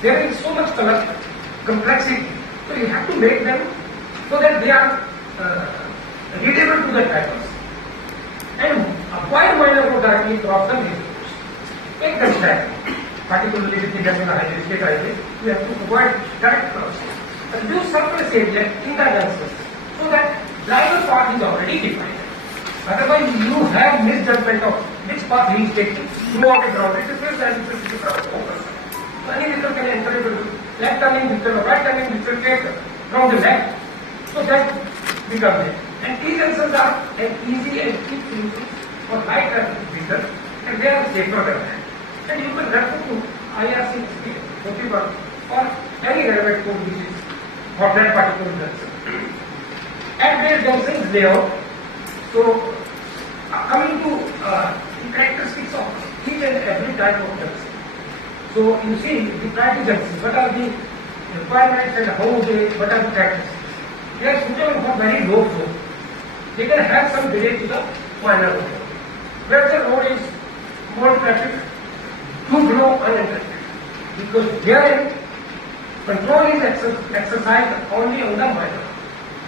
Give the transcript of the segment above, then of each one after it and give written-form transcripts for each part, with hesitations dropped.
there is so much complexity. So you have to make them so that they are readable to the drivers. And acquired minor road directly cross the major roads. Make them static, particularly with the national highway, state highway, you have to avoid direct crossing. Reduce surface area in the junctions so that driver path is already defined. Otherwise, you have misjudgment of which path he is taking throughout the ground. It is less than the ground. So any vehicle can enter into left turning vehicle or right turning vehicle take from the left. So that becomes it. And T-junctions are an easy and cheap solution for high traffic vehicles, and they are safer than that. And you can refer to IRC 41 or any relevant code which is for that particular junction. At their junctions layout, so coming to the characteristics of each and every type of junction. So you see the priority junctions, what are the requirements and what are the characteristics? They are suitable for very low flow. They can have some delay to the minor road. Where the road is more traffic, to grow uninterrupted. Because therein, control is exercised only on the minor.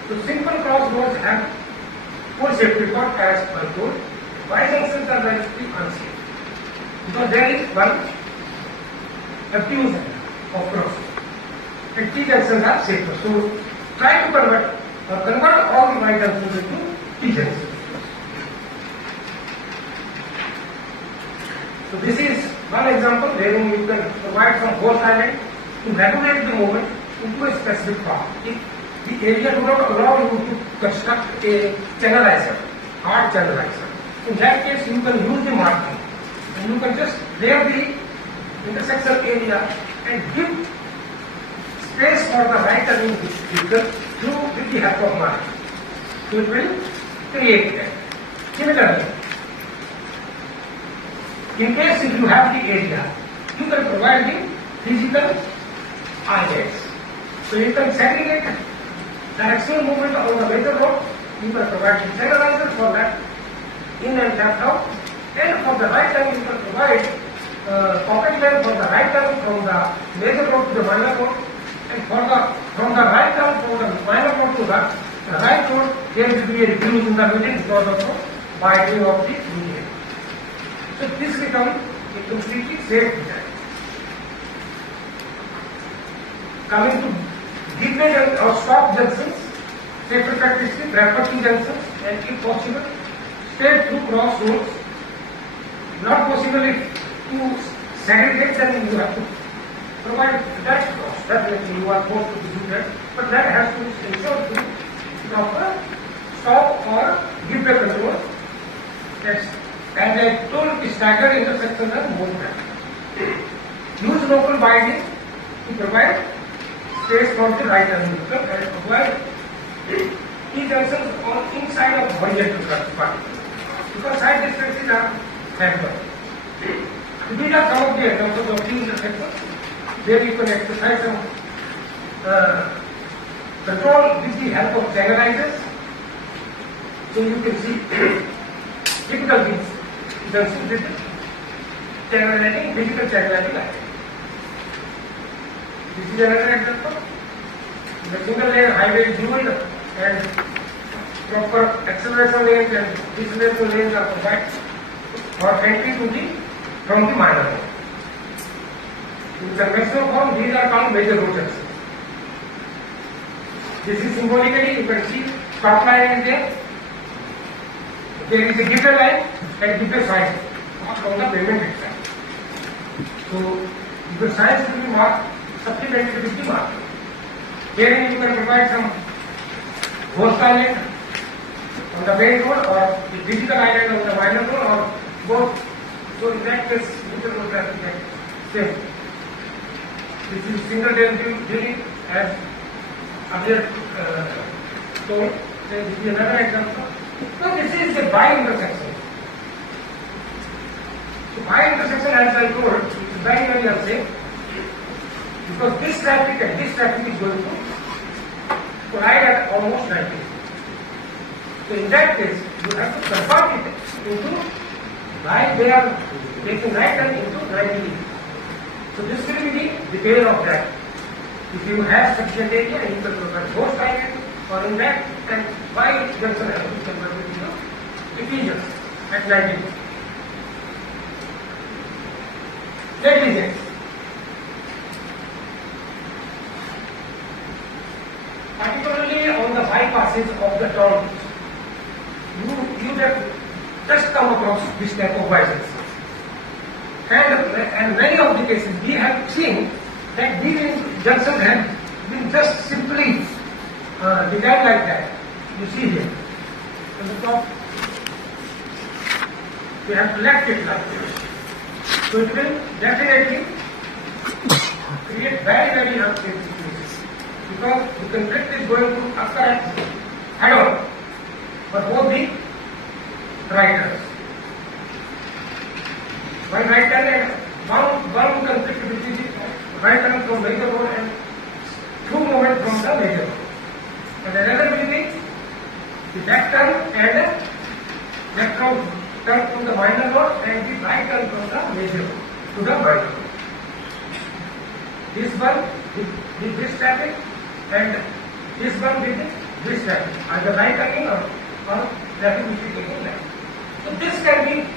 So simple cross roads have full safety record as per code. Why junctions are relatively unsafe? Because there is one abuse of crossing. And T junctions are safer. So try to convert all the Y junctions into T junctions. So this is one example wherein you can provide some force island to regulate the movement into a specific path. If the area do not allow you to construct a channelizer, hard channelizer, in that case you can use the marking and you can just clear the intersection area and give space for the right turning vehicle through with the help of marking. So it will create that. Similarly, in case if you have the area, you can provide the physical islands. So you can segregate directional movement on the major road, you can provide the channelizer for that in and left out, and for the right turn you can provide pocket lane for the right turn from the major road to the minor road, and from the right turn from the minor road to the right road, there will be a reduce in the middle because of the widening of the median. So this becomes a completely safe design. Coming to deep or stop junctions, safety characteristics, prefer T junctions, and if possible, straight through cross roads. Not possible if to segregate, then you have to provide that cross. Definitely you are forced to do that, but that has to ensure to proper stop or give the control. That's, as I told, staggered intersections are more traffic. Use local binding to provide space for the right turning vehicle and avoid T junctions on inside of horizontal traffic particles, because side distances are hampered. These are some of the examples of T intersections. There you can exercise some control with the help of channelizers. So you can see typical things. Junctions with channelizing, physical channelizing. This is another example. The single lane highway is used and proper acceleration lanes and deceleration lanes are provided for entry to the from the minor road. In the maximum form, these are called major road junctions. This is symbolically, you can see stop line is there. There is a given line and given sign from the pavement itself. So the signs will be marked supplementary with the marker. Here you can provide some horse island on the main road or the physical island on the minor road or both. So in that case, you can look at the same. This is single delivery as earlier told. This is another example. So this is the bi-intersection. So bi-intersection, as I told, is very, very unsafe. Because this traffic and this traffic is going to collide at almost 90. So in that case, you have to convert it into right, they are taking right turn into 90 degrees. So this will be the detail of that. If you have sufficient area, you can provide both sides or in that, and Y junction has to be converted into diffusion at 90. Negligence. Particularly on the bypasses of the town, you have just come across this type of biases. And many of the cases we have seen that these junctions have been just simply designed like that. You see here. On the top, we have left it like this. So it will definitely create very unstable situations because the conflict is going to occur at head-on for both the writers. One writer and one conflict between the writer from major road and two movement from the major road. And another will be the left turn and left turn from the minor road and the right turn from the major road to the minor road. This one with this traffic and this one with this traffic, either right turning or traffic which is taking left. So this can be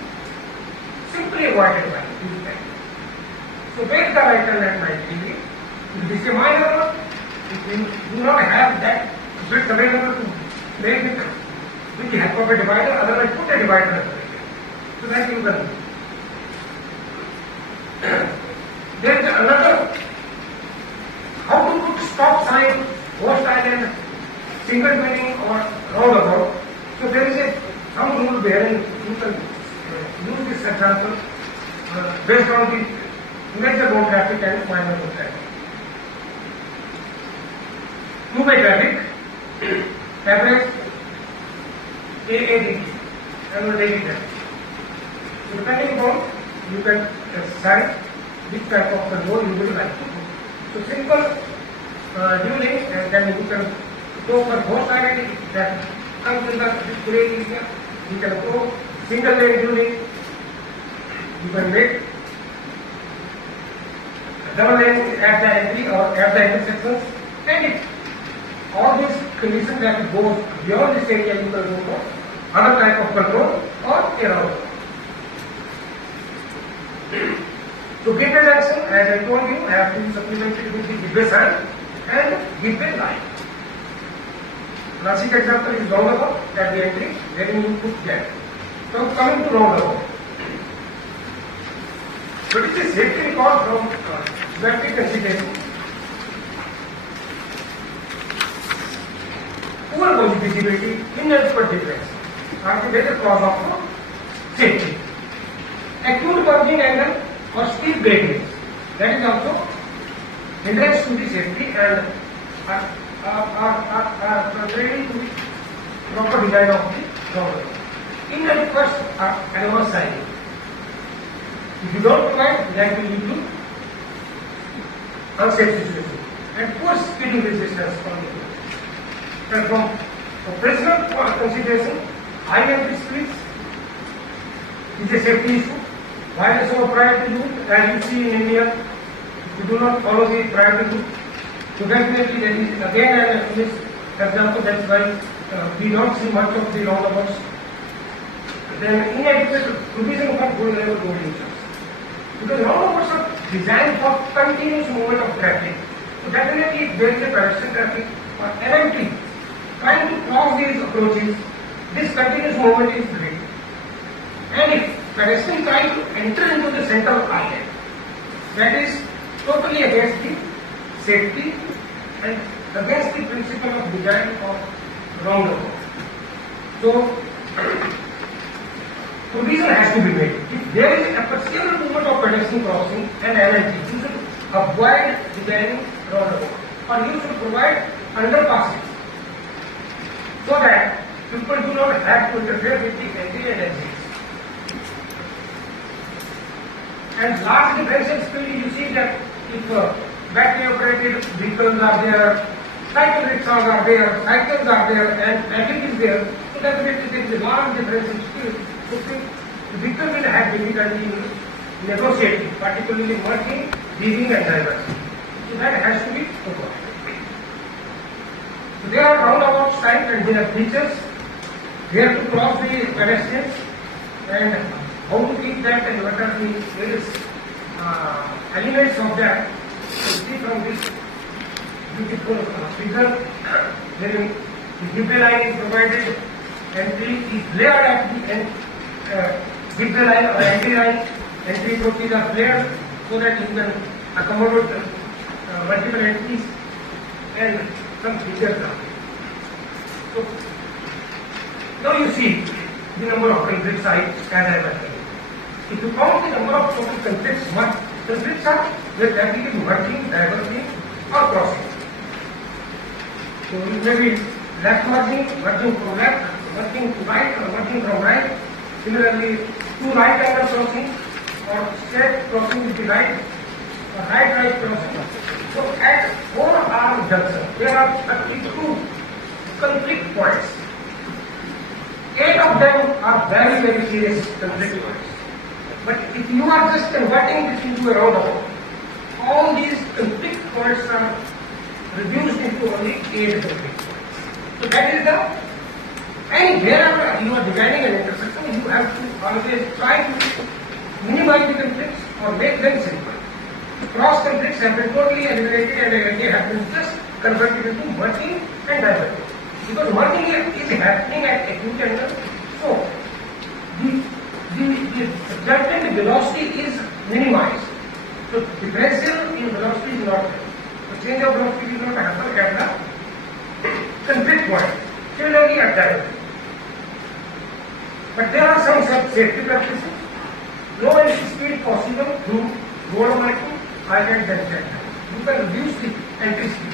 simply avoided by this traffic. So make the right turn at 90 degree. If this is a minor road, if you do not have that bit available to make it with the help of a divider, otherwise put a divider. So that you can. There is another, how to put stop sign, ghost island, single meaning or roundabout. So there is some rule wherein you can use this example based on the major road traffic and minor road traffic. Two-way traffic, average AAD, annual daily traffic. So depending upon, you can decide which type of control you would like to do. So simple dueling, and then you can go for both sides that comes in the gray area. You can go single lane dueling. You can make double lane at the entry or at the intersections. And if all these conditions that goes beyond this area, you can go for other type of control or around. To give a junction, as I told you, I have to supplement it with the gateway sign and gateway line. Classic example is roundabout at the entry, wherein you put that. So coming to roundabout. What is the safety record from traffic consideration? Poor visibility, inadequate difference are the major cause of safety. Acute converging angle or steep gradients, that is also hindrance to the safety and are contrary to the proper design of the road. Inadequate adverse signing. If you don't provide, that will lead to unsafe situation and poor speeding resistance from the road. And from operational consideration, high entry speeds is a safety issue. Violation of priority rule, as you see in India, if you do not follow the priority rule, so definitely there is again an example. That's why we don't see much of the roundabouts. Then inadequate provision for goal level road users. Because roundabouts are designed for continuous movement of traffic. So definitely if there is a pedestrian traffic or LMT trying to cross these approaches, this continuous movement is great. And if pedestrian trying to enter into the central island, that is totally against the safety and against the principle of design of roundabout. So provision has to be made. If there is a perceivable movement of pedestrian crossing and LNG, you should avoid designing roundabout, or you should provide underpasses so that people do not have to interfere with the entry and exits. And large differential speed, you see that if battery operated vehicles are there, cycle rickshaws are there, cycles are there, and traffic is there, so definitely there is a large differential speed. So the vehicle will have difficulty in negotiating, particularly working, leaving and drivers. So that has to be provided. So there are roundabout signs and there are features. Where to cross the pedestrians and how to keep that and what are the various elements of that. You see from this beautiful figure, wherein the gateway line is provided, entry is layered at the end, gateway line or entry line, entry approaches are layered so that you can accommodate multiple entries and some features are there. So, now you see the number of conflicts sites as I was saying. If you count the number of total conflicts, what conflicts are where traffic is merging, diverging or crossing. So it may be left merging, merging from left, merging to right or merging from right. Similarly, two right angle crossing or straight crossing with the right or right crossing. So at 4R junction, there are 32 conflict points. 8 of them are very, very serious conflict points. But if you are just converting this into a roundabout, all these conflict points are reduced into only 8 conflict points. So that is the, and wherever you are designing an intersection, you have to always try to minimize the conflicts or make them simple. Cross conflicts have been totally eliminated and they have been just converted into merging and diverging. Because merging is happening at acute angle, so the resultant velocity is minimized. So differential in velocity is not there. The change of velocity is not happen at the conflict point. Similarly at divergence. But there are some safety practices. Low entry speed possible through road marking, island and center. You can reduce the entry speed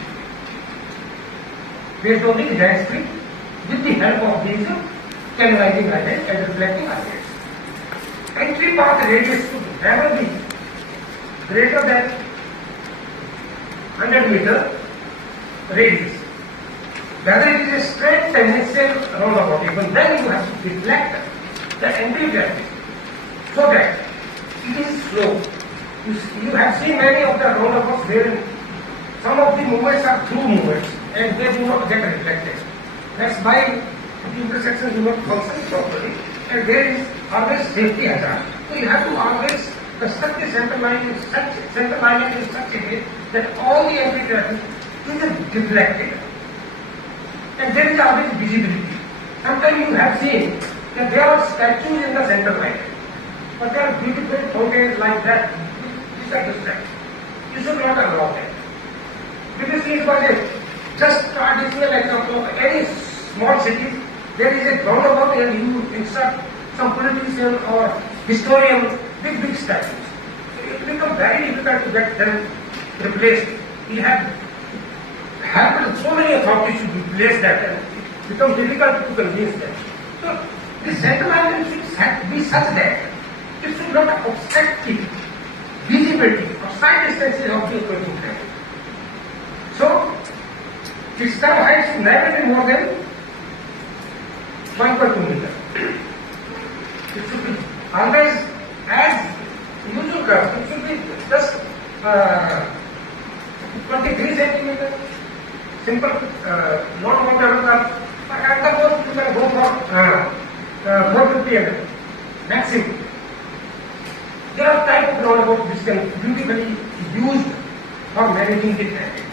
based on the design speed with the help of these channelizing islands and reflecting islands. Entry path radius should never be greater than 100 meter radius. Whether it is a straight tangential roundabout, even then you have to deflect the entry traffic so that it is slow. You have seen many of the roundabouts where some of the movements are through movements and they do not get reflected. That's why the intersections do not function properly and there is always safety hazard. So you have to always construct the center line in such a way that all the entry traffic is deflected. And there is always visibility. Sometimes you have seen that there are statues in the center line. But there are beautiful fountains like that. These are distracting. You should not allow that. Because it was a just traditional example of any small city. There is a roundabout and you insert some politician or historian, big statues. It becomes very difficult to get them replaced. We have happened so many authorities to replace that and it becomes difficult to convince them. So the center line should be such that it should not obstruct the visibility or sight distances of the approaching traffic. So its stem height should never be more than 1.2 meter. It should be always as usual curve. It should be just 23 centimeter. Simple, not whatever curve. At the most you can go for 450 mm maximum. There are type of roundabout which can beautifully used for managing the traffic.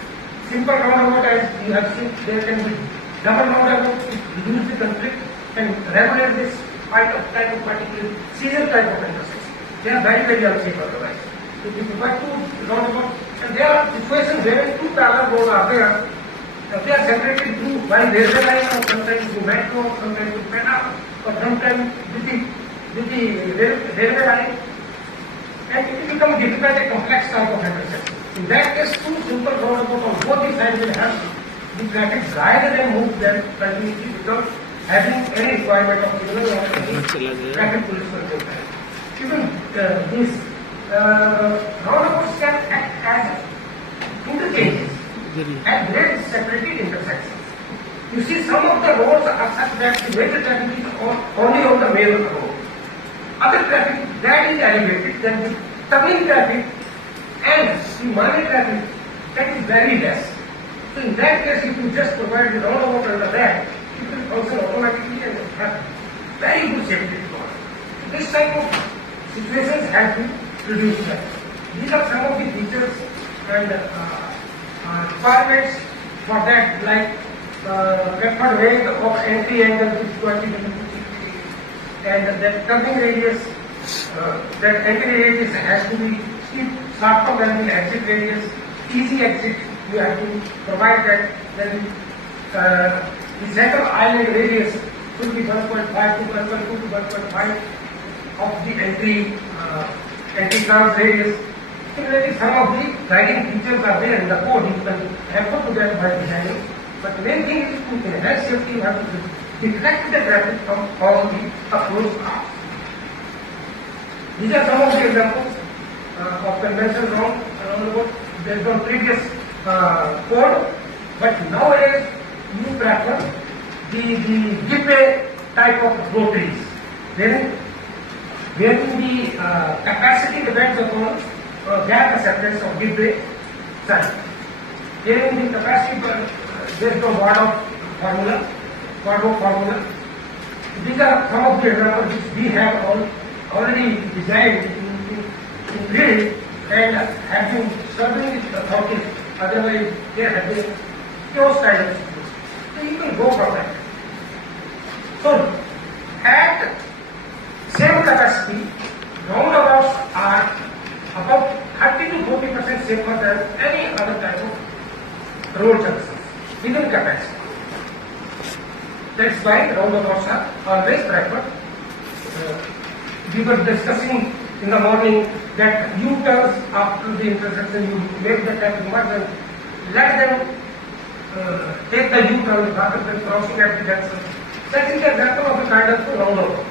Simple roundabout as you have seen, there can be double roundabout to reduce the conflict and regulate this type of particular seasonal type of intersection. They are very unsafe otherwise. So if you provide two roundabouts, and there are situations where two parallel roads are there, they are separated through by railway line or sometimes through metro, sometimes through pedal, or sometimes with the railway line. And it becomes difficult a complex type of intersection. In that case, two simple roundabouts on both the sides will have the traffic rather than move them continuously without having any requirement of signal or any traffic police control. Even these roundabouts can act as interchanges at great separated intersections. You see, some of the roads are such that the major traffic is only on the main road. Other traffic that is elevated, then the turning traffic and the minor traffic that is very less. So in that case, if you just provide the roundabout under that, it will function automatically and have very good safety record. This type of situations have to reduce that. These are some of the features and requirements for that, like preferred range of entry angle is 20 to 60 degrees, and that turning radius, that entry radius has to be steep, sharper than the exit radius, easy exit. You have to provide that. Then the center island radius should be 1.5 to 1.2 to 1.5 of the entry curve radius. Similarly, some of the guiding features are there in the code. You can refer to that by designing. But the main thing is to enhance safety. You have to detect the traffic from all the approach paths. These are some of the examples of conventional roundabout based on previous code. But nowadays, you prefer the gateway type of rotaries, wherein the capacity depends upon gap acceptance of gateway size. Wherein the capacity based on Wadhwa formula. These are some of the examples which we have already designed in grid and have been serving the authorities. Otherwise, there have been close kind of situations. So you can go for that. So, at same capacity, roundabouts are about 30 to 40% safer than any other type of road junctions within capacity. That's why roundabouts are always preferred. We were discussing in the morning that U-turns after the intersection, you make the traffic merge and let them take the U-turn rather than crossing at the junction. That is the example of a kind of roundabout.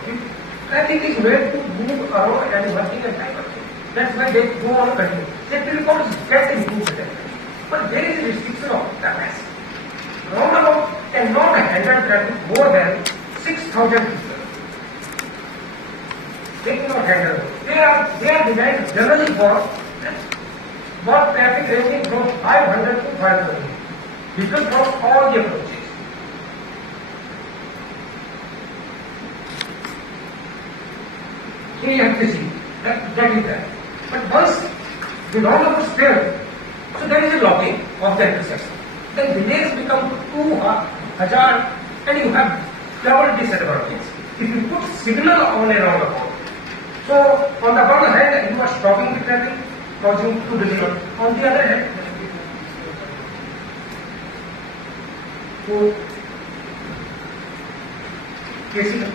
Traffic is made to move around and working and diverting. That's why they go on continue. Safety records get improved. But there is a restriction of capacity. Roundabout cannot handle traffic more than 6,000 people. They cannot handle. They are designed generally for traffic ranging from 500 to 5,000 people from all the approaches. So you have to see that is that. But once the roundabout is there, so there is a locking of the intersection. Then delays become too hazard and you have double disadvantage. If you put signal on a roundabout, so on the one hand you are stopping the traffic, causing to delay. On the other hand, so KC.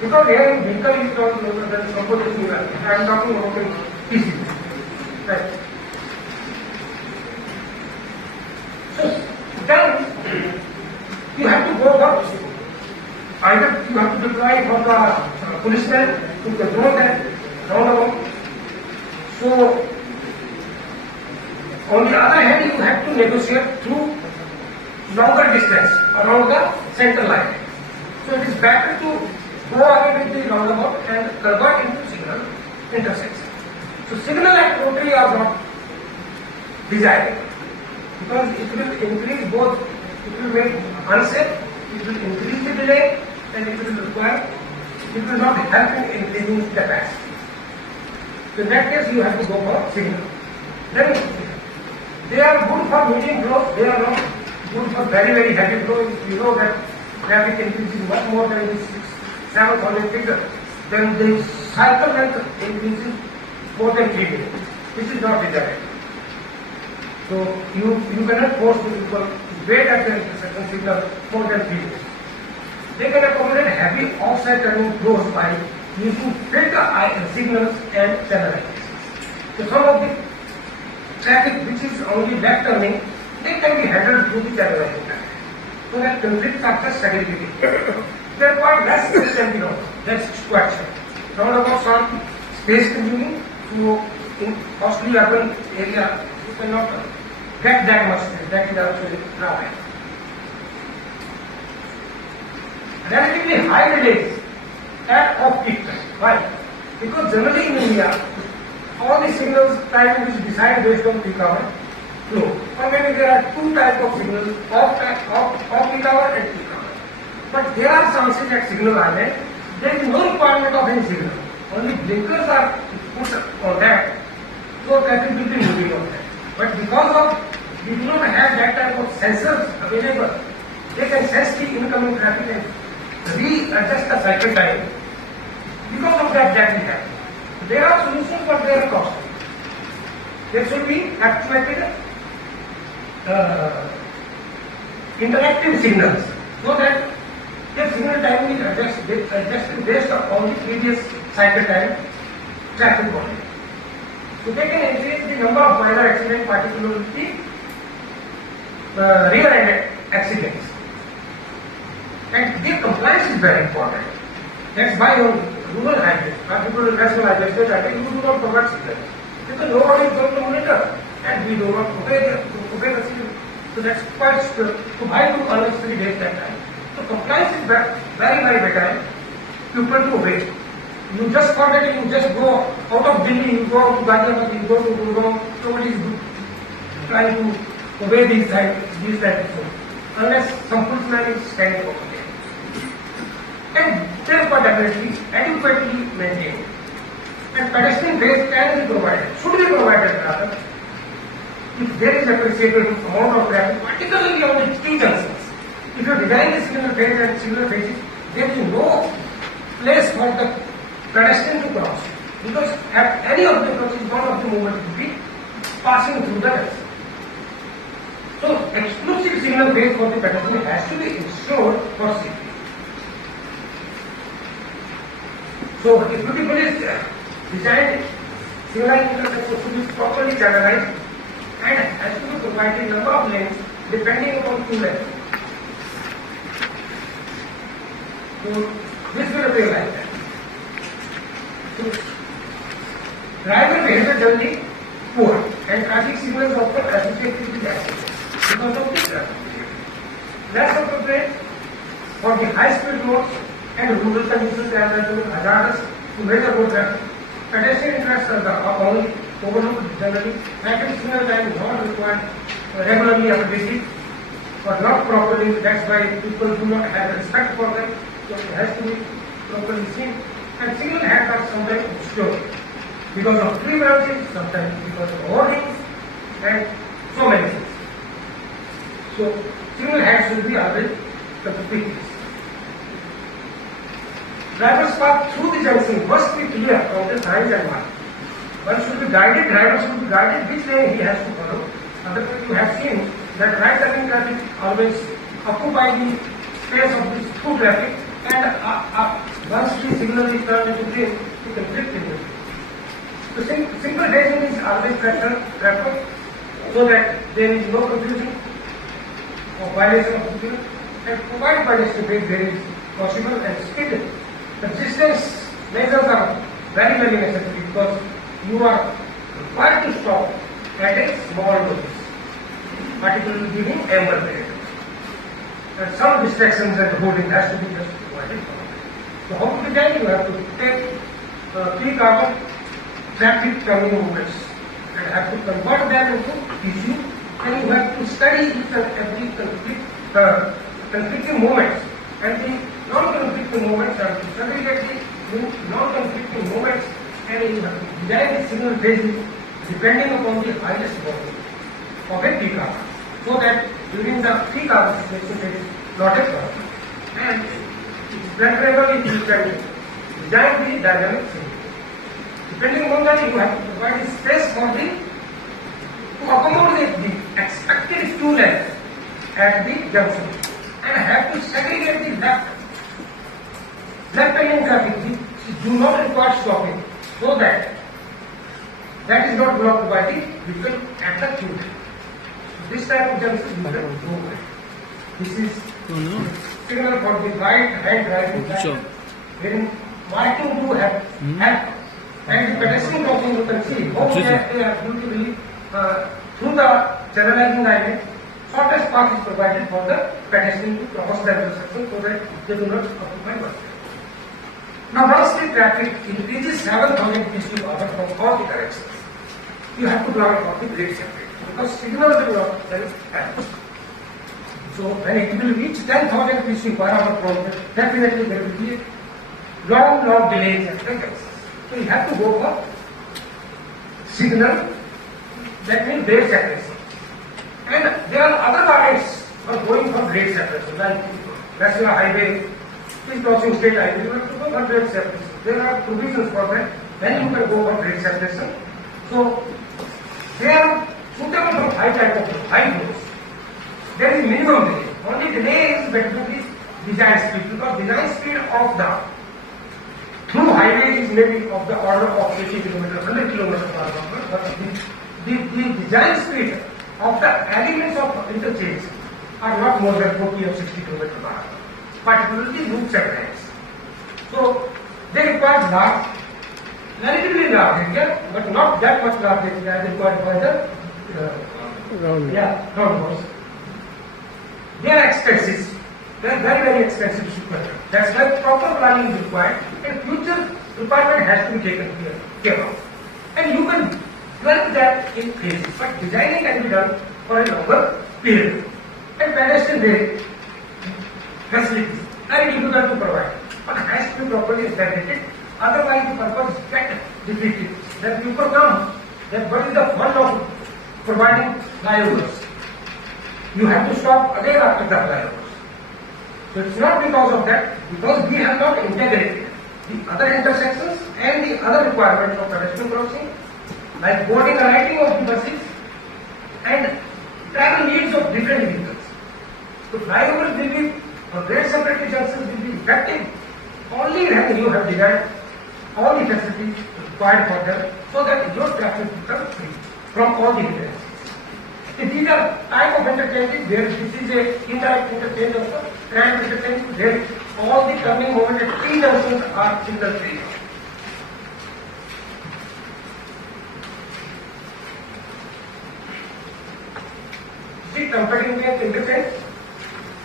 Because here vehicle is not the composition. I am talking about PC. Right. So then you have to go for either you have to deploy for the policeman to control that roundabout. So on the other hand, you have to negotiate through longer distance around the center line. So it is better to go away with the roundabout and convert into signal intersection. So signal and rotary are not desired because it will increase both, it will make unsafe, it will increase the delay and it will not help in increasing the capacity. So in that case you have to go for signal. Then they are good for medium flow, they are not good for very heavy flow. You know that traffic increases much more than this 7,000 figure. Then the cycle length increases more than 3 minutes, which is not desired. So you cannot force the people to wait at the intersection signal more than 3 minutes. They can accommodate heavy offside turning flows by using filter signals and channelizers. So some of the traffic which is only left turning, they can be handled through the channelizing traffic. So that conflicts are just segregated. They are quite less space than the road. That's quite sure. Roundabouts are space consuming, so in costly urban area, you cannot get that much space. That is actually drawback. Relatively high delays at off-peak time. Why? Because generally in India, all the signals time is decided based on peak hour flow. Or maybe there are two types of signals, off-peak hour and peak hour. But there are chances at signal island, there is no requirement of any signal. Only blinkers are put on that, so traffic will be moving on that. But because of we do not have that type of sensors available, they can sense the incoming traffic and readjust the cycle time. Because of that, that will happen. There are solutions, but they are costly. There should be actuated interactive signals, so that the signal time is adjusted based on the previous cycle time traffic volume. So they can increase the number of minor accidents, particularly rear-end accidents. And the compliance is very important. That's why on rural highways, particularly national highways, you do not provide signals. Because nobody is going to monitor, and we do not obey the signal. So that's quite strict. So why do unnecessary waste that time? So compliance is very, very better. People to obey. You just forget it, you just go out of Delhi, you go to Ghaziabad, you go to Gurgaon, nobody is trying to obey these types of things. Unless some policeman is standing over there. And therefore definitely adequately maintained. And pedestrian base can be provided, should be provided rather, if there is appreciable amount of traffic, particularly on the T junctions. If you design the signal phase and signal phases, there is no place for the pedestrian to cross. Because at any of the approaches, one of the movement will be passing through the junction. So exclusive signal phase for the pedestrian has to be ensured for safety. So if beautifully designed signalized intersection should be properly channelized and has to be provided number of lanes depending upon two lanes. So this will appear like that. So driver behavior generally poor and traffic signals often associated with accidents because of this traffic behavior. Less appropriate for the high speed roads and rural conditions as well as hazardous to major road traffic. Pedestrian interests are only overlooked generally. Traffic signal time is not required regularly updated or not properly. That's why people do not have respect for them. So it has to be properly seen. And signal heads are sometimes obscure because of tree branches, sometimes because of hoardings, and so many things. So signal heads should be always conspicuous. Driver's path through the junction must be clear from the signs and marks. One should be guided, driver should be guided which lane he has to follow. Otherwise, you have seen that right turning traffic always occupy the space of this through traffic, and once the signal is turned into green, it conflict in it. So simple phasing is always preferred so that there is no confusion or violation of the signal, and provide pedestrian phase where it is possible and speed. The distance measures are very necessary because you are required to stop at a small dose, particularly during amber period. And some distractions and holding has to be just avoided. So how to design? You have to take peak hour traffic coming movements and have to convert them into issue, and you have to study each and every conflicting moments, and the non-conflicting moments are to segregate the non-conflicting moments, and you have to design the signal phases depending upon the highest volume of a peak hour, so that during the peak hour situation there is not a problem. And it is preferable if you can design the dynamic signal. Depending on that, you have to provide space for the to accommodate the expected two lanes at the junction, and have to segregate the left-handed traffic which do not require stopping, so that is not blocked by the vehicle at the queue. So this type of junction you can go with. This is signal for the right hand driving, wherein marking to have And the pedestrian crossing, you can see how they are beautifully through the channelizing line. Shortest path is provided for the pedestrian to cross the intersection so that they do not occupy one lane. Now, once the traffic increases 7,000 pieces to order from all the directions, you have to block it off the grade separate because signals will not help. So, when it will reach 10,000 pieces per hour from there, definitely there will be long delays at the junctions. So, you have to go for signal, that means grade separation. And there are other variants for going for grade separation, like National Highway, crossing state highway, you have to go for grade separation. There are provisions for that, then you can go for grade separation. So, they are suitable for high type of high floors. There is minimum delay. Only delay is between the design speed because design speed of the through highway is maybe of the order of 80 km, 100 km per hour, but the design speed of the elements of interchange are not more than 40 or 60 km per hour, particularly loop segments. So they require large, relatively large area, but not that much large area as required by the roundabouts. They are expensive. They are very expensive to construct. That's why proper planning is required and future requirement has to be taken care of. And you can develop that in phases, but designing can be done for a longer period. And pedestrian rail facilities are difficult to provide, but has to be properly integrated. Otherwise, the purpose gets defeated. Then people come. Then what is the fun of providing flyovers? You have to stop again after the flyovers. So it's not because of that, because we have not integrated the other intersections and the other requirements of pedestrian crossing, like boarding and lighting of the buses and travel needs of different vehicles. So flyovers will be, or grade separate junctions will be effective only when you have designed all the facilities required for them so that your traffic becomes free from all the hindrances. These are type of interchanges where this is a indirect interchange also, ramp interchange where all the turning movement at T junctions are signal free. See, comparing with interchange,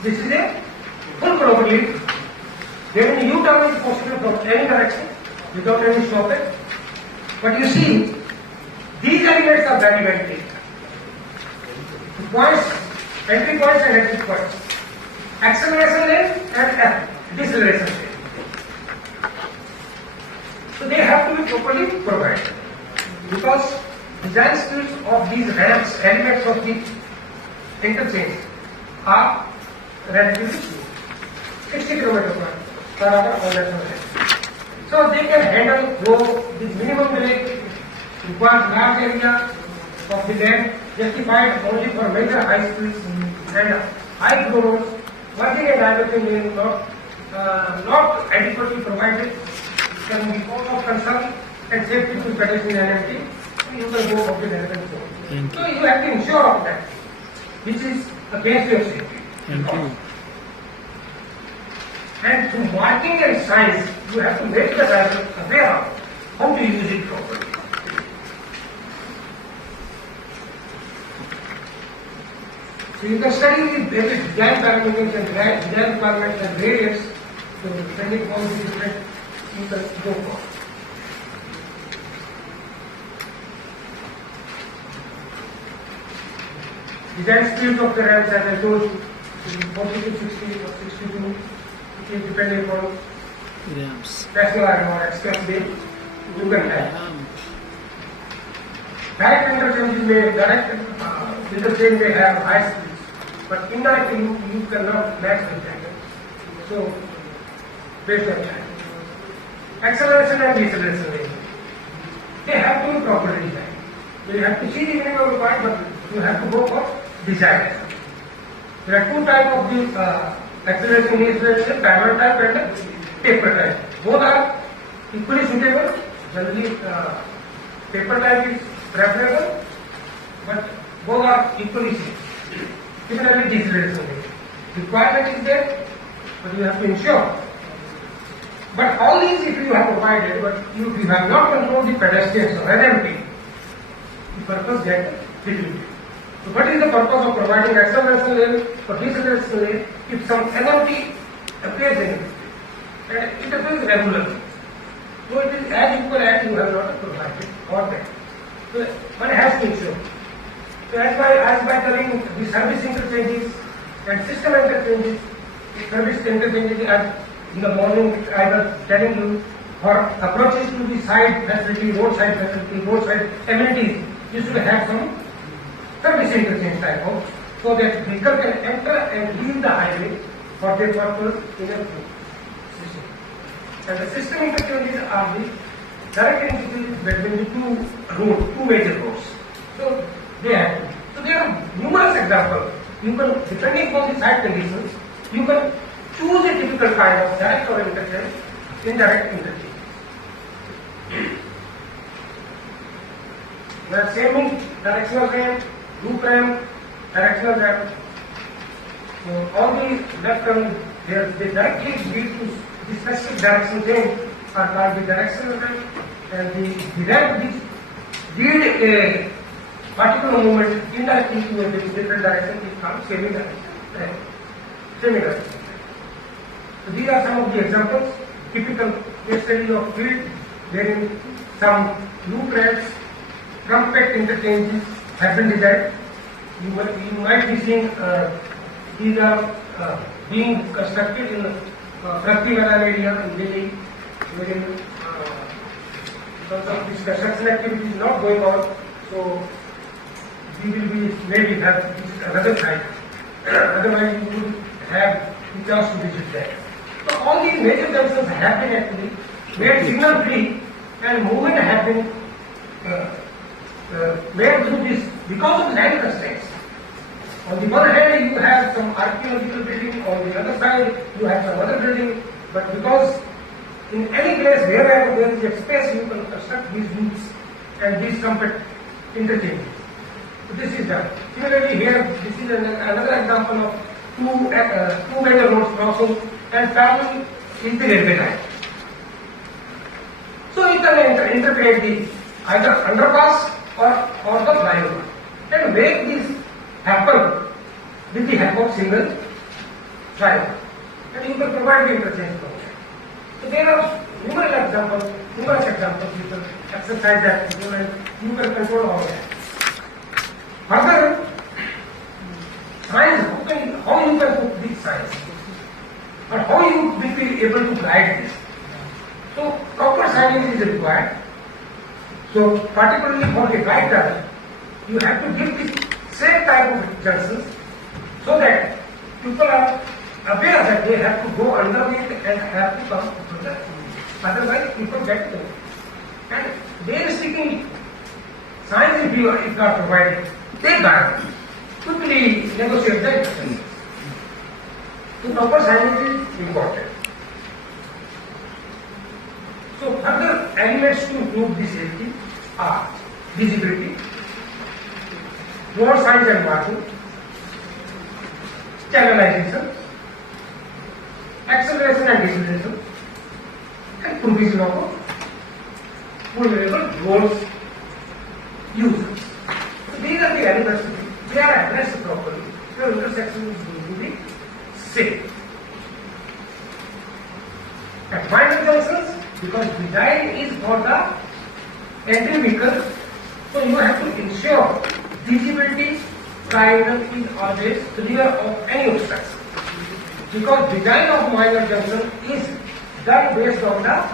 this is a full global lead. Then U-turn is possible from any direction without any stoppage. But you see, these elements are very clear. Points, entry points and exit points. Acceleration lane and deceleration lane. So they have to be properly provided. Because design speeds of these ramps, elements of the interchange are relatively slow. 60 km per hour on national highway. So they can handle though this minimum delay requires large area of the land justified only for major high speeds and high floors. Working and diverting lane not adequately provided can be cause of concern and safety to pedestrian and empty. You can go of the relevant zone. So you have to ensure of that. This is against your safety. And through marking and signs, you have to make the driver aware of how to use it properly. So you can study the basic design parameters and design requirements and variants, so depending on the different you can go for. Design speeds of the ramps as I told you, 40 to 60 or 62, it is depending on national or expressway you can have. Direct interchange may have high speeds, but indirectly you cannot match the tangle. So, based on that. Acceleration and deceleration, they have to be properly designed. So you have to see the minimum required, but you have to go for design. There are two types of the acceleration and deceleration, parallel type and taper type. Both are equally suitable. Generally, taper type is preferable, but both are equally safe. Similarly, deceleration. Requirement is there, but you have to ensure But all these, if you have provided, but if you have not controlled the pedestrians or NMP, the purpose gets defeated. So what is the purpose of providing acceleration lane or deceleration lane if some NMP appears in it? And it appears regularly. So it is as equal as you have not provided for that. So one has to ensure. So as by telling the service interchanges and system interchanges, service interchanges as in the morning I was telling you, for approaches to the side facility, roadside amenities, you should have some service interchange type of, so that vehicle can enter and leave the highway for their purpose in a system. And the system interchanges are the direct interchanges between the two major roads. So they have. So there are numerous examples. You can, depending on the site conditions, you can choose a typical kind of direct or interchange, indirect interchange. We are saving directional ramp, loop ramp, directional ramp. So all the left turn, they directly lead to the specific direction change are called the directional ramp, and the ramp which lead a particular movement indirectly to a different direction is called semi-direction. Semi-direction. So these are some of the examples, typical case study of field wherein some loop ramps, compact interchanges have been designed. You might be seeing these are being constructed in Pratiwala area in Delhi, wherein because of this construction activity is not going on, so we will be maybe have another site. Otherwise, you would have the chance to visit there. So all these major junctions have been actually made signal free, and movement have been made through this because of land constraints. On the one hand, you have some archaeological building, on the other side, you have some other building, but because in any place wherever there is a space, you can construct these loops and these compact interchanges. So this is done. Similarly, here, this is another example of two major roads crossing and parallel is the railway line. So you can interpret the either underpass or the flyover and make this happen with the help of single flyover. And you can provide the interchange from there. So there are numerous examples you can exercise that and you can control all that. Further, science, how you can put these science or how you will be able to guide this. So proper signage is required. So particularly for the guide, you have to give the same type of junctions so that people are aware that they have to go underneath and have to come to the otherwise people get them. And they sticking signs if you are provided, they guide quickly negotiate the expenses. So proper signage is important. So further elements to improve the safety are visibility, road signs and marking, channelization, acceleration and deceleration, and provision of full available roads users. So these are the elements. They are addressed properly. The intersection is going to be safe. At minor junctions, because design is for the entry vehicle, so you have to ensure visibility triangle is always clear of any obstruction. Because design of minor junction is done based on the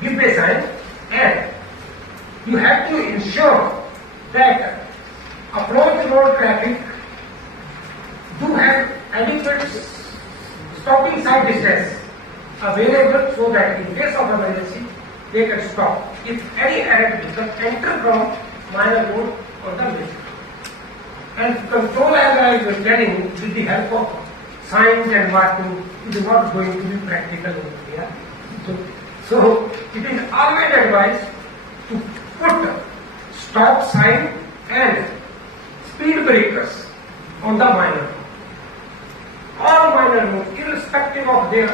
give-way sign, and you have to ensure that approach road traffic do have adequate stopping side distance available so that in case of emergency they can stop if any errant vehicle enter from minor road or the major. And control, as I was telling, with the help of signs and marking is not going to be practical in India. So it is always advised to put stop sign and speed breakers on the minor road. all minor nodes, irrespective of their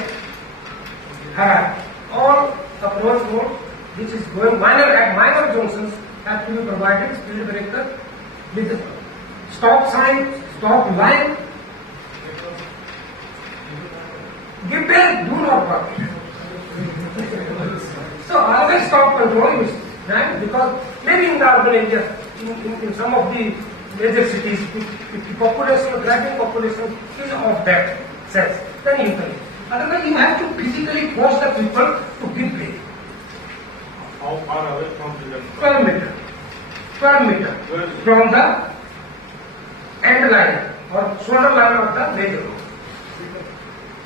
hierarchy, all approach nodes which is going minor at minor junctions have to be provided speed breaker with stop sign, stop line. Give back, do not work. So always stop controlling this time, because maybe in the urban areas, in some of the major cities, if the population, driving population is of that sense, then you can. Otherwise, you have to physically force the people to give way. How far away from the 12 meter. 12 meter from the end line or shoulder line of the major road.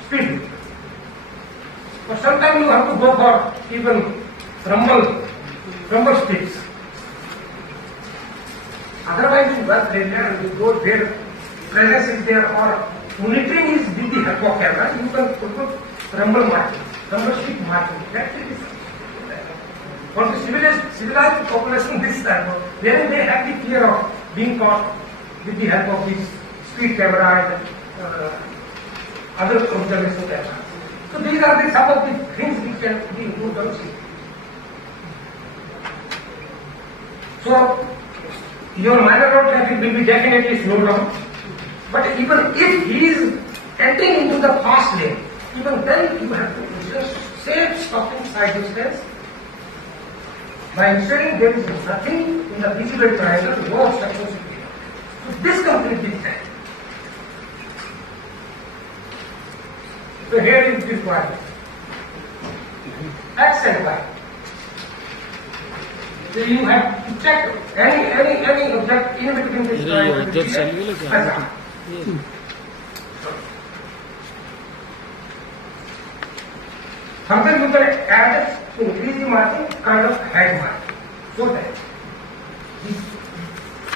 Speed limit. But sometimes you have to go for even rumble speeds. Otherwise, you work there and you go there, presence is there, or monitoring is with the help of camera, you can put rumble marking, rumble speed marking. That's it. For the civilized population this time, then they have the fear of being caught with the help of this speed camera and other observation cameras. So these are the some of the things which can be improved on speed. So your minor road traffic will be definitely slowed down. But even if he is entering into the fast lane, even then you have to just safe stopping side distance by ensuring there is nothing in the visible triangle, no obstructions. So this completely done. So here is this point. X and Y. So you have to check any object in between this triangle. Sometimes you can add to increase the margin, kind of head margin, so that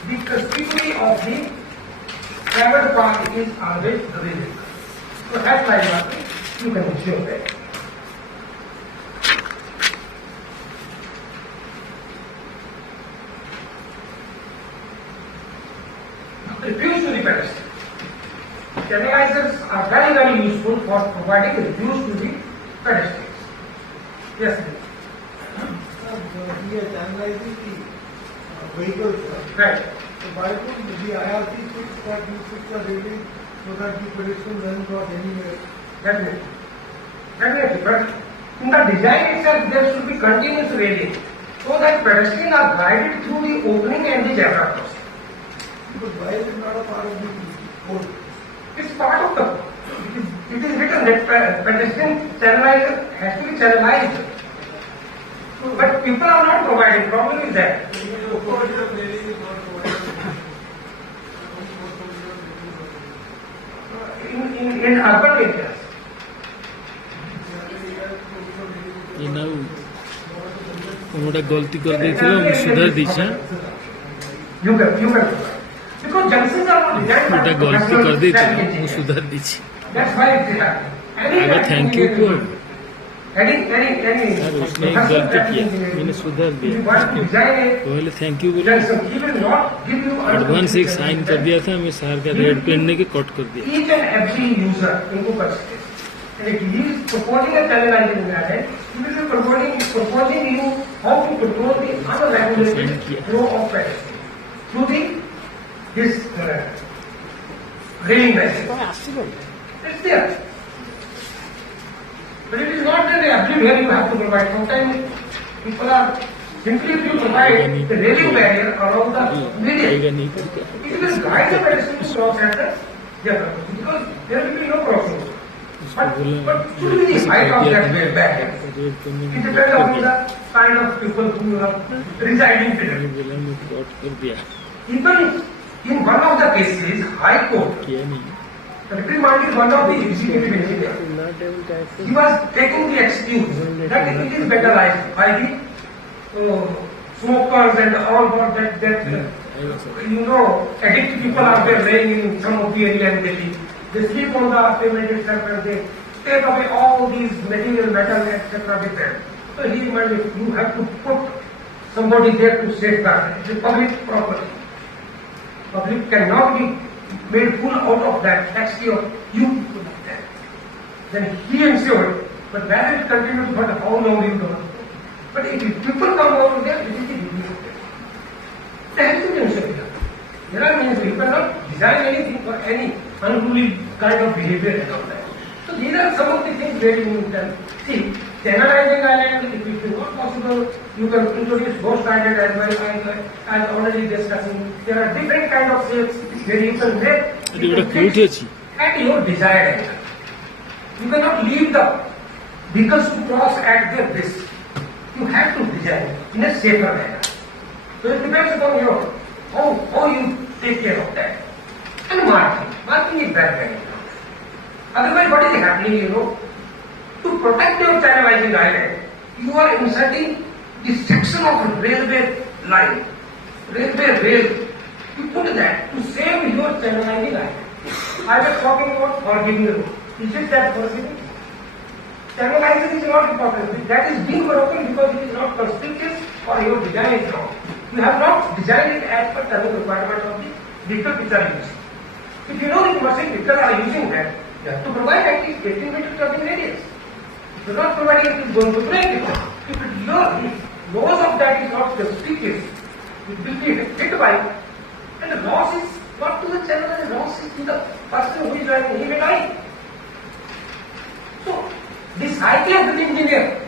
the conspicuity of the traveled path is always visible. So head line margin, you can ensure that. Refuse to the pedestrian. Channelizers are very useful for providing refuse to the pedestrians. Yes, please. We are channelizing the vehicles. Right. So why could the IRC fix that you fix the railing so that the pedestrian doesn't cross anywhere? Definitely. Definitely. But in the design itself, there should be continuous railing so that pedestrians are guided through the opening and the zebra crossing. But why is it not a part of the code? It's part of the code. It is written that pedestrian channelizer has to be channelized. But people are not providing. Problem is that. In urban areas. गोटे गलती कर देथिलो सुधार दीछा You can provide. Because junctions are not designed. गोटे गलती कर देथिलो सुधार दीछि That's why it's there. अगर thank you को Any सर उसने एक गलती किया मैंने सुधार you दिया want to design it, पहले थैंक यू बोले junction, he will not give you advance एक साइन कर दिया था मैं सर का रेड पेन ने के कट कर दिया Each and every user इनको consider. And if he is proposing a channelizing guide, he will be proposing you how to control the unregulated flow of pedestrians through this railing mechanism. It's there. But it is not that everywhere you have to provide. Sometimes people are simply if you provide the railing barrier around the median, it will guide the pedestrian to cross at the zebra crossing because there will be no crossing. But should be the height of that barrier. It depends on the kind of people who are residing there. Even in one of the cases, High Court reprimanded one of the executive engineers. He was taking the excuse that it is vandalized by the smokers and all that addict people are there laying in some of the area in Delhi. They sleep on the pavement itself and they take away all these material, metal, etc. with them. So he demanded you have to put somebody there to safeguard it. It's a public property. Public cannot be made fool out of that taxi of you people like that. Then he ensured, but whether it continues, but how long you don't know. But if people come over there, this is the beauty of it. There has to be ensure. There are many people cannot design anything for any unruly kind of behavior and all that. So these are some of the things where you can see. Channelizing island, if it is not possible, you can introduce ghost island as well as already discussing. There are different kind of shapes where you can make ଏଠି ଗୋଟେ କେଉଁଠି ଅଛି at your desired angle. You cannot leave the vehicles to cross at their base. You have to design in a safer manner. So it depends upon your how you take care of that. And marking is very very important. Otherwise, what is happening? To protect your channelizing island, you are inserting the section of railway line, railway rail. You put that to save your channelizing island. I was talking about forgiving the road. Is it that forgiving? Channelizing is not important. That is being broken because it is not conspicuous or your design is wrong. You have not designed it as per the requirement of the vehicle which are used. If you know the commercial vehicles are using that, you have to provide at least 18 meter turning radius. If you are not providing, it is going to break it. If your loss of that is not conspicuous, it will be hit by, and the loss is not to the channel, the loss is to the person who is driving, he may die. So, the cycle of the engineer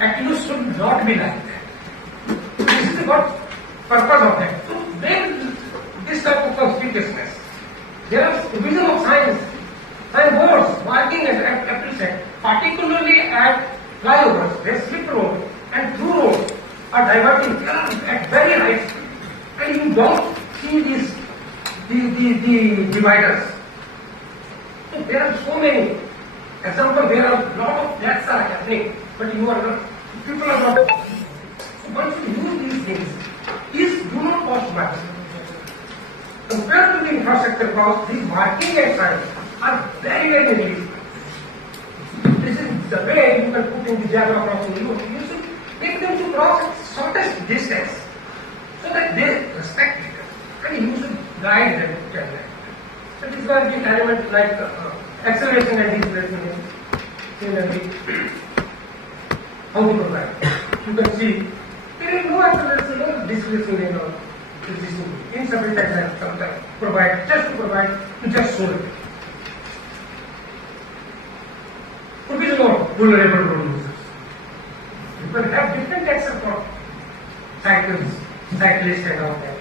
actually should not be like that. This is what purpose of that. So, then this type of conspicuousness. There are division of signs boards, marking and appreciate, particularly at flyovers, where slip road and through roads are diverting at very high speed. And you don't see these the dividers. So there are so many examples where a lot of deaths are happening, but people are not. So once you use these things, these do not cost much. Compared to the infrastructure cost, these marking and signs are very, very realistic. This is the way you can put in the zebra crossing. You should make them to cross at shortest distance so that they respect it. And you should guide them to tell them. So this is why the element like acceleration and deceleration. Similarly, how to provide. You can see there is no acceleration, no deceleration or insufficient and sometimes provide just to provide to just show it. Provision of vulnerable road users. You can have different types of cycles, cyclists and all that.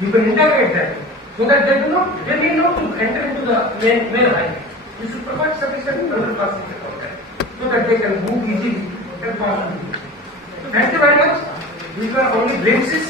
You can integrate them so that they need not to enter into the main highway. You should provide sufficient tunnel passing about that so that they can move easily and pass. So thank you very much. These are only glimpses.